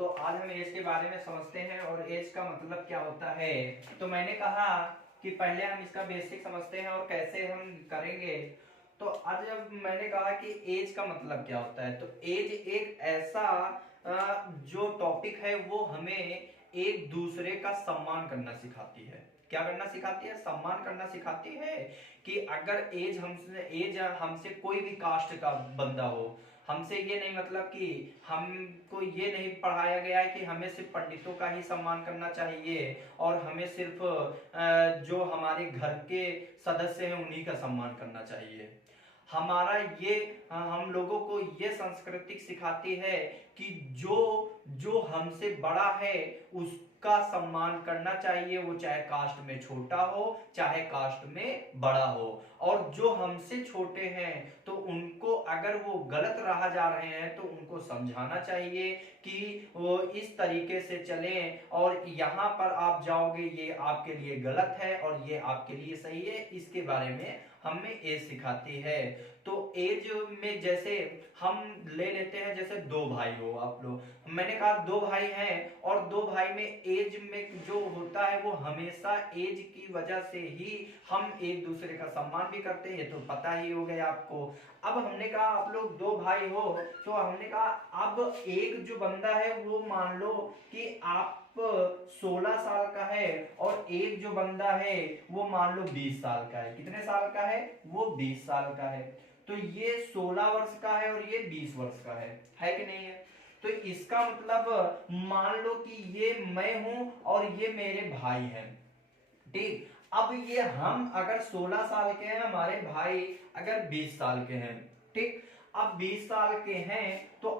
तो आज हम एज के बारे में समझते हैं और एज का मतलब क्या होता है। तो मैंने कहा कि पहले हम इसका बेसिक समझते हैं और कैसे हम करेंगे। तो आज जब मैंने कहा कि एज का मतलब क्या होता है, तो एज एक ऐसा जो टॉपिक है वो हमें एक दूसरे का सम्मान करना सिखाती है। क्या करना सिखाती है? सम्मान करना सिखाती है। कि अगर एज हमसे कोई भी कास्ट का बंदा हो, हमसे ये नहीं मतलब कि हमको ये नहीं पढ़ाया गया है कि हमें सिर्फ पंडितों का ही सम्मान करना चाहिए और हमें सिर्फ जो हमारे घर के सदस्य हैं उन्हीं का सम्मान करना चाहिए। हमारा ये हम लोगों को ये संस्कृति सिखाती है कि जो जो हमसे बड़ा है उसका सम्मान करना चाहिए, वो चाहे कास्ट में छोटा हो चाहे कास्ट में बड़ा हो। और जो हमसे छोटे हैं तो उनको अगर वो गलत राह जा रहे हैं तो उनको समझाना चाहिए कि वो इस तरीके से चलें और यहाँ पर आप जाओगे ये आपके लिए गलत है और ये आपके लिए सही है। इसके बारे में हमें एज सिखाती है। तो एज में जैसे हम ले लेते हैं, जैसे दो भाई हो आप लोग, मैंने कहा दो भाई हैं और दो भाई में एज में जो होता है वो हमेशा एज की वजह से ही हम एक दूसरे का सम्मान भी करते हैं, ये तो पता ही हो गया आपको। अब हमने कहा आप लोग दो भाई हो, तो हमने कहा अब एक जो बंदा है वो मान लो कि आप 16 साल का है और एक जो बंदा है वो मान लो 20 साल का है। कितने साल का है? वो 20 साल का है। तो ये 16 वर्ष का है और ये 20 वर्ष का है कि नहीं है? तो इसका मतलब मान लो कि ये मैं हूं और ये मेरे भाई हैं, ठीक। अब ये हम अगर 16 साल के हैं, हमारे भाई अगर 20 साल के हैं, ठीक। अब 20 साल के हैं तो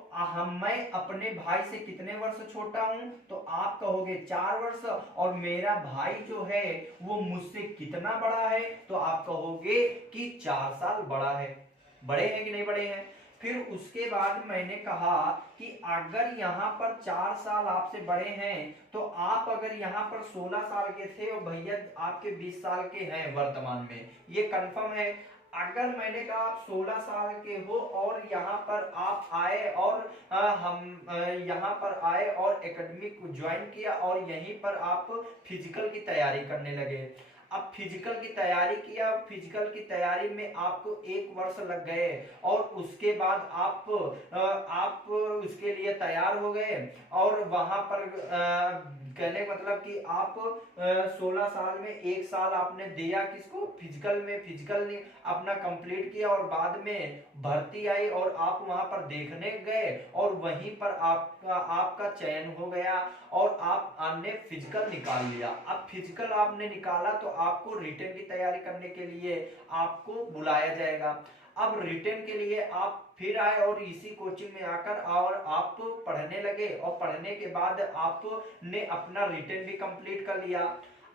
मैं अपने भाई से कितने वर्ष छोटा हूं? तो आप कहोगे 4 वर्ष। और मेरा भाई जो है वो मुझसे कितना बड़ा है? तो आप कहोगे कि 4 साल बड़ा है। बड़े हैं कि नहीं बड़े हैं? फिर उसके बाद मैंने कहा कि अगर यहाँ पर 4 साल आपसे बड़े हैं तो आप अगर यहाँ पर 16 साल के थे और भैया आपके 20 साल के हैं वर्तमान में, ये कंफर्म है। अगर मैंने कहा आप 16 साल के हो और यहाँ पर आप आए और हम यहाँ पर आए और एकेडमिक ज्वाइन किया और यहीं पर आप फिजिकल की तैयारी करने लगे। अब फिजिकल की तैयारी किया, फिजिकल की तैयारी में आपको 1 वर्ष लग गए और उसके बाद आप उसके लिए तैयार हो गए और वहां पर कहने का मतलब कि आप 16 साल में 1 साल आपने दिया किसको? फिजिकल में। फिजिकल ने अपना कंप्लीट किया और बाद में भर्ती आई और आप वहां पर देखने गए और वहीं पर आपका चयन हो गया और आपने फिजिकल निकाल लिया। अब फिजिकल आपने निकाला तो आपको रिटन की तैयारी करने के लिए आपको बुलाया जाएगा। अब रिटन के लिए आप फिर आए और इसी कोचिंग में आकर और आप पढ़ने लगे और पढ़ने के बाद आपने अपना रिटन भी कंप्लीट कर लिया।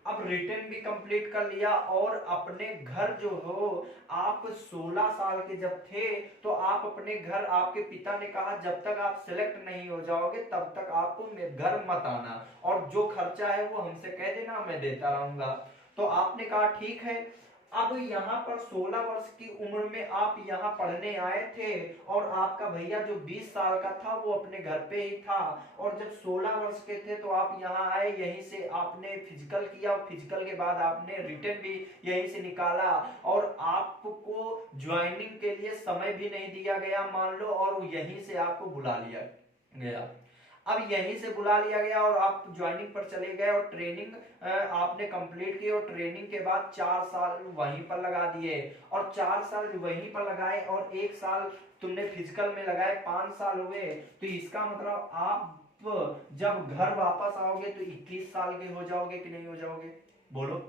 अब रिटन भी कंप्लीट कर लिया और अपने घर जो हो, आप 16 साल के जब थे तो आप अपने घर, आपके पिता ने कहा जब तक आप सिलेक्ट नहीं हो जाओगे तब तक आपको घर मत आना और जो खर्चा है वो हमसे कह देना, मैं देता रहूंगा। तो आपने कहा ठीक है। अब यहाँ पर 16 वर्ष की उम्र में आप यहाँ पढ़ने आए थे और आपका भैया जो 20 साल का था वो अपने घर पे ही था और जब 16 वर्ष के थे तो आप यहाँ आए, यहीं से आपने फिजिकल किया, फिजिकल के बाद आपने रिटन भी यहीं से निकाला और आपको ज्वाइनिंग के लिए समय भी नहीं दिया गया मान लो, और यहीं से आपको बुला लिया गया। अब यहीं से बुला लिया गया और आप ज्वाइनिंग पर चले गए और ट्रेनिंग आपने कंप्लीट की और ट्रेनिंग के बाद 4 साल वहीं पर लगा दिए और 4 साल वहीं पर लगाए और 1 साल तुमने फिजिकल में लगाए, 5 साल हुए। तो इसका मतलब आप जब घर वापस आओगे तो 21 साल के हो जाओगे कि नहीं हो जाओगे? बोलो,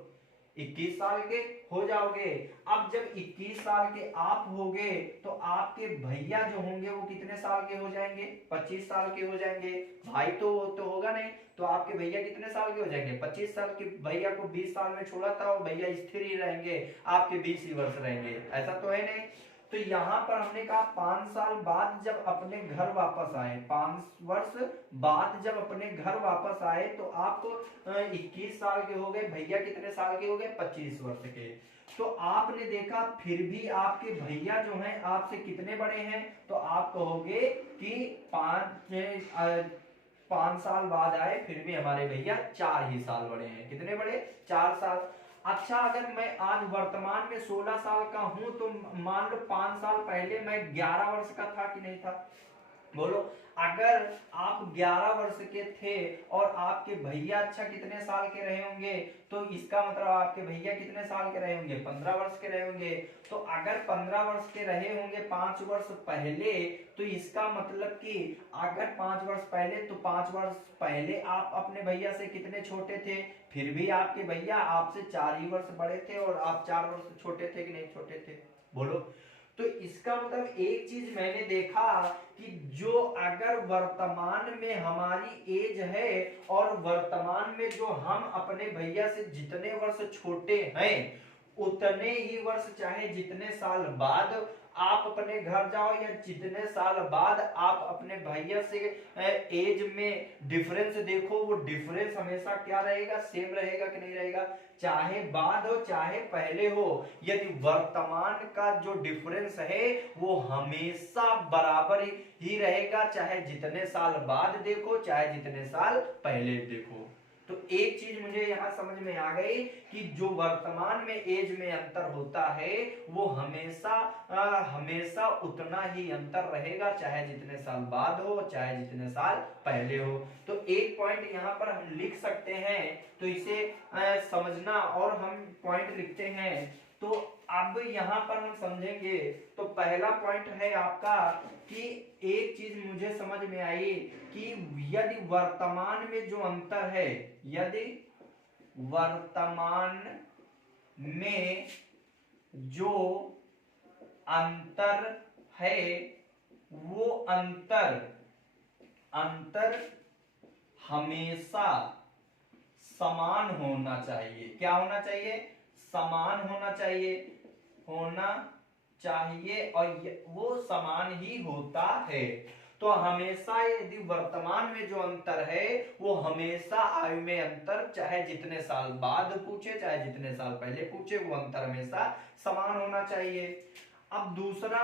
21 साल के हो जाओगे। अब जब 21 साल के आप होगे तो आपके भैया जो होंगे वो कितने साल के हो जाएंगे? 25 साल के हो जाएंगे। भाई तो होगा नहीं, तो आपके भैया कितने साल के हो जाएंगे? 25 साल के भैया को 20 साल में छोड़ा था और भैया स्थिर ही रहेंगे, आपके 20 ही वर्ष रहेंगे, ऐसा तो है नहीं। तो यहां पर हमने कहा 5 साल बाद जब अपने घर वापस आए, 5 वर्ष बाद जब अपने घर वापस आए तो आप 21 साल के हो गए, भैया कितने साल के हो गए? 25 वर्ष के। तो आपने देखा फिर भी आपके भैया जो हैं आपसे कितने बड़े हैं? तो आप कहोगे कि 5 साल बाद आए, फिर भी हमारे भैया 4 ही साल बड़े हैं। कितने बड़े? 4 साल। अच्छा, अगर मैं आज वर्तमान में 16 साल का हूं तो मान लो 5 साल पहले मैं 11 वर्ष का था कि नहीं था? बोलो। अगर आप 11 वर्ष के थे और आपके भैया अच्छा कितने साल के रहे होंगे, तो इसका मतलब आपके भैया कितने साल के रहे होंगे? 15 वर्ष के रहे होंगे। तो अगर 15 वर्ष के रहे होंगे 5 वर्ष पहले, तो इसका मतलब कि अगर 5 वर्ष पहले, तो 5 वर्ष पहले आप अपने भैया से कितने छोटे थे? फिर भी आपके भैया आपसे 4 ही वर्ष बड़े थे और आप 4 वर्ष छोटे थे कि नहीं छोटे थे? बोलो। तो इसका मतलब एक चीज मैंने देखा कि जो अगर वर्तमान में हमारी एज है और वर्तमान में जो हम अपने भैया से जितने वर्ष छोटे हैं, उतने ही वर्ष चाहे जितने साल बाद आप अपने घर जाओ या जितने साल बाद आप अपने भैया से एज में डिफरेंस देखो, वो डिफरेंस हमेशा क्या रहेगा? सेम रहेगा कि नहीं रहेगा? चाहे बाद हो चाहे पहले हो, यदि वर्तमान का जो डिफरेंस है वो हमेशा बराबर ही रहेगा, चाहे जितने साल बाद देखो चाहे जितने साल पहले देखो। तो एक चीज मुझे यहां समझ में आ गई कि जो वर्तमान में एज में अंतर होता है वो हमेशा उतना ही अंतर रहेगा, चाहे जितने साल बाद हो चाहे जितने साल पहले हो। तो एक पॉइंट यहाँ पर हम लिख सकते हैं, तो इसे समझना, और हम पॉइंट लिखते हैं। तो अब यहाँ पर हम समझेंगे, तो पहला पॉइंट है आपका कि एक चीज मुझे समझ में आई कि यदि वर्तमान में जो अंतर है, यदि वर्तमान में जो अंतर है वो अंतर हमेशा समान होना चाहिए। क्या होना चाहिए? समान होना चाहिए और वो समान ही होता है। तो हमेशा यदि वर्तमान में जो अंतर है वो हमेशा आयु में अंतर, चाहे जितने साल बाद पूछे चाहे जितने साल पहले पूछे, वो अंतर हमेशा समान होना चाहिए। अब दूसरा,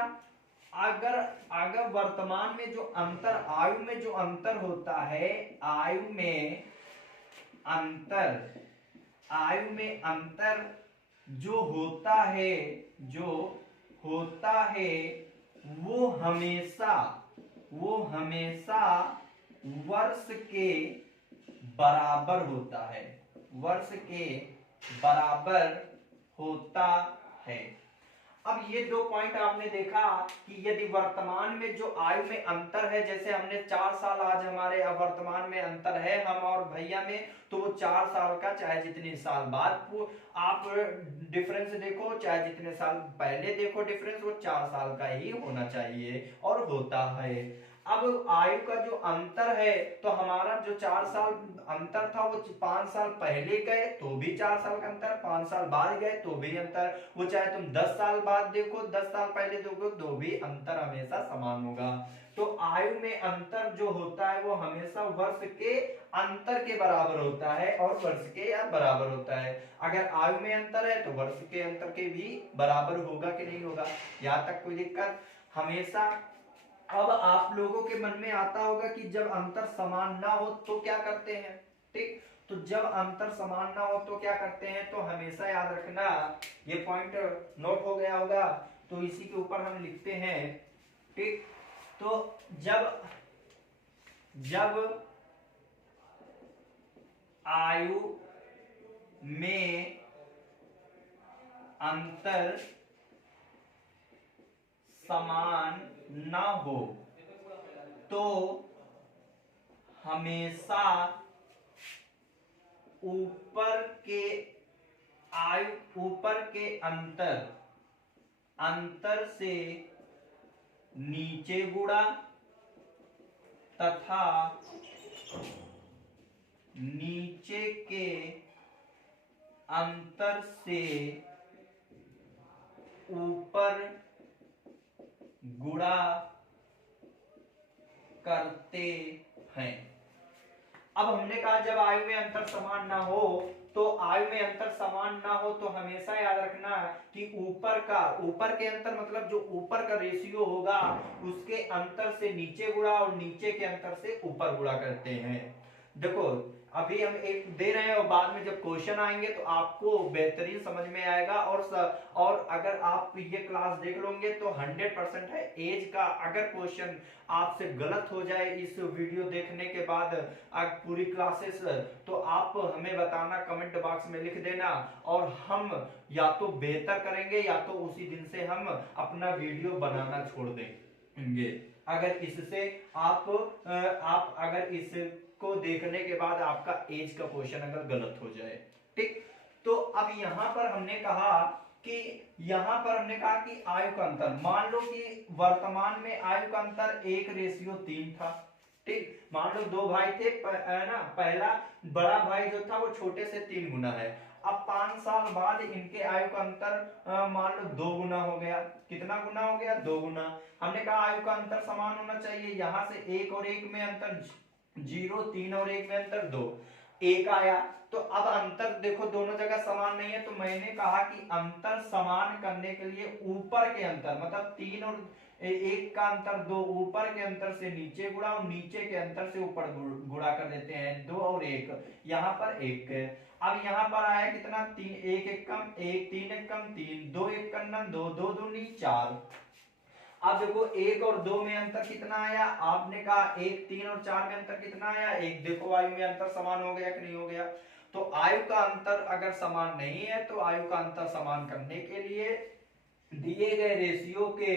अगर वर्तमान में जो अंतर, आयु में जो अंतर होता है, आयु में अंतर जो होता है वो हमेशा वर्ष के बराबर होता है, वर्ष के बराबर होता है। अब ये दो पॉइंट आपने देखा कि यदि वर्तमान में जो आयु में अंतर है, जैसे हमने 4 साल आज हमारे वर्तमान में अंतर है हम और भैया में, तो वो 4 साल का चाहे जितने साल बाद आप डिफरेंस देखो चाहे जितने साल पहले देखो डिफरेंस, वो 4 साल का ही होना चाहिए और होता है। अब आयु का जो अंतर है, तो हमारा जो 4 साल अंतर था वो 5 साल पहले गए तो भी 4 साल का अंतर, 5 साल बाद गए तो भी अंतर, वो चाहे तुम 10 साल बाद देखो 10 साल पहले देखो तो भी अंतर हमेशा समान होगा। तो आयु में अंतर जो होता है वो हमेशा वर्ष के अंतर के बराबर होता है और वर्ष के या बराबर होता है। अगर आयु में अंतर है तो वर्ष के अंतर के भी बराबर होगा कि नहीं होगा? यहाँ तक कोई दिक्कत? हमेशा। अब आप लोगों के मन में आता होगा कि जब अंतर समान ना हो तो क्या करते हैं? ठीक, तो जब अंतर समान ना हो तो क्या करते हैं, तो हमेशा याद रखना, ये पॉइंट नोट हो गया होगा, तो इसी के ऊपर हम लिखते हैं। ठीक, तो जब आयु में अंतर समान ना हो तो हमेशा ऊपर के अंतर से नीचे गुणा तथा नीचे के अंतर से ऊपर गुणा करते हैं। अब हमने कहा जब आयु में अंतर समान ना हो तो आयु में अंतर समान ना हो तो हमेशा याद रखना कि ऊपर के अंतर मतलब जो ऊपर का रेशियो होगा उसके अंतर से नीचे गुणा और नीचे के अंतर से ऊपर गुणा करते हैं। देखो अभी हम एक दे रहे हैं और बाद में जब क्वेश्चन आएंगे तो आपको बेहतरीन समझ में आएगा। और अगर आप ये क्लास देख लोगे तो 100% है एज का अगर क्वेश्चन आपसे गलत हो जाए इस वीडियो देखने के बाद पूरी क्लासेस, तो आप हमें बताना, कमेंट बॉक्स में लिख देना और हम या तो बेहतर करेंगे या तो उसी दिन से हम अपना वीडियो बनाना छोड़ देंगे। अगर इससे आप अगर इसको देखने के बाद आपका एज का क्वेश्चन अगर गलत हो जाए, ठीक। तो अब यहां पर हमने कहा कि आयु का अंतर, मान लो कि वर्तमान में आयु का अंतर 1:3 था, ठीक। मान लो दो भाई थे ना, पहला बड़ा भाई जो था वो छोटे से 3 गुना है। अब 5 साल बाद इनके आयु का अंतर मान लो 2 गुना हो गया। कितना गुना हो गया? 2 गुना। हमने कहा आयु का अंतर समान होना चाहिए, यहां से 1 और 1 में अंतर 0, 3 और 1 में अंतर 2, 1 आया। तो अब अंतर देखो दोनों जगह समान नहीं है, तो मैंने कहा कि अंतर समान करने के लिए ऊपर के अंतर मतलब 3 और 1 का अंतर 2, ऊपर के अंतर से नीचे गुणा और नीचे के अंतर से ऊपर गुणा कर देते हैं। 2 और 1, यहाँ पर 1। अब यहाँ पर आया कितना? 3, 1 1 कम 1, 3 1 कम 3, 2 1 कम 2, 2 दूनी 4। अब देखो 1 और 2 में अंतर कितना आया? आपने कहा 1, 3 और 4 में अंतर कितना आया? 1। देखो आयु में अंतर समान हो गया कि नहीं हो गया? तो आयु का अंतर अगर समान नहीं है तो आयु का अंतर समान करने के लिए दिए गए रेशियो के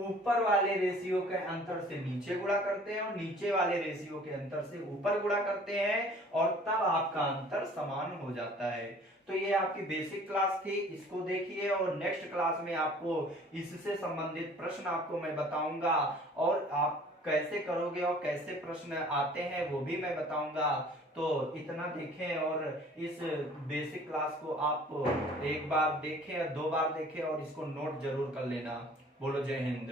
ऊपर वाले रेशियो के अंतर से नीचे गुणा करते हैं और नीचे वाले रेशियो के अंतर से ऊपर गुणा करते हैं और तब आपका अंतर समान हो जाता है। तो ये आपकी बेसिक क्लास थी, इसको देखिए और नेक्स्ट क्लास में आपको इससे संबंधित प्रश्न आपको मैं बताऊंगा और आप कैसे करोगे और कैसे प्रश्न आते हैं वो भी मैं बताऊंगा। तो इतना देखें और इस बेसिक क्लास को आप एक बार देखें, 2 बार देखें और इसको नोट जरूर कर लेना। बोलो जय हिंद।